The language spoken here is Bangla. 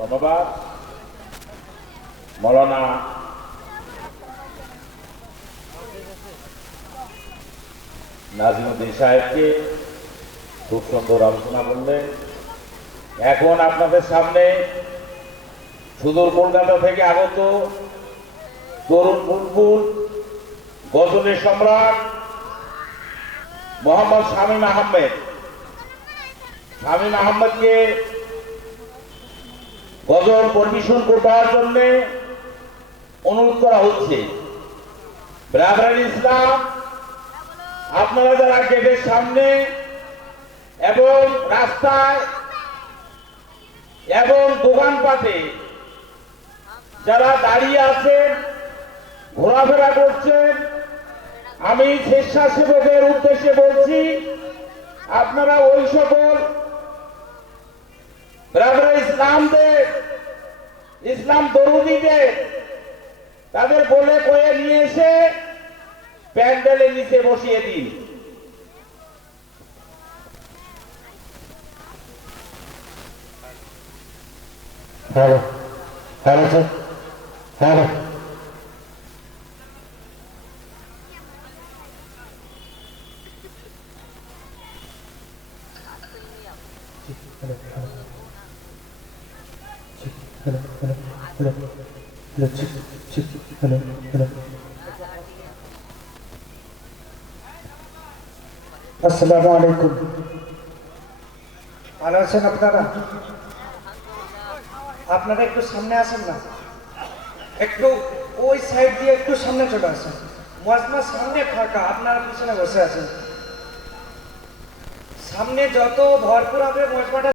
ধন্যবাদ মৌলানা নাজিমুদ্দিন সাহেবকে, খুব সুন্দর আলোচনা করলেন। এখন আপনাদের সামনে সুদূর কলকাতা থেকে আগত তরুণ বুলবুল গজলের সম্রাট মোহাম্মদ শামীম আহমেদ, শামীম আহমেদকে গজল পরিবেশন করবার জন্য অনুরোধ করা হচ্ছে। ব্রাদারান ইসলাম, আপনারা যারা গেটের সামনে এবং রাস্তায় এবং দোকানপাটে যারা দাঁড়িয়ে আছেন, ঘোরাফেরা করছেন, আমি স্বেচ্ছাসেবকের উদ্দেশ্যে বলছি, আপনারা ওই সকল ব্রাদারান ইসলামদের, ইসলাম দরুদীদের তাদের বলে কয়ে নিয়ে এসে প্যান্ডেলের নিচে বসিয়ে দিন। Hello hello sir, hello. আসসালামু আলাইকুম, ভালো আছেন আপনারা? আপনারা একটু সামনে আসেন না, একটু ওই সাইড দিয়ে একটু সামনে চলে আসেন। মজমা সামনে ফাঁকা, আপনারা পিছনে বসে আছেন। সামনে যত ভরপুর হবে মজমাটা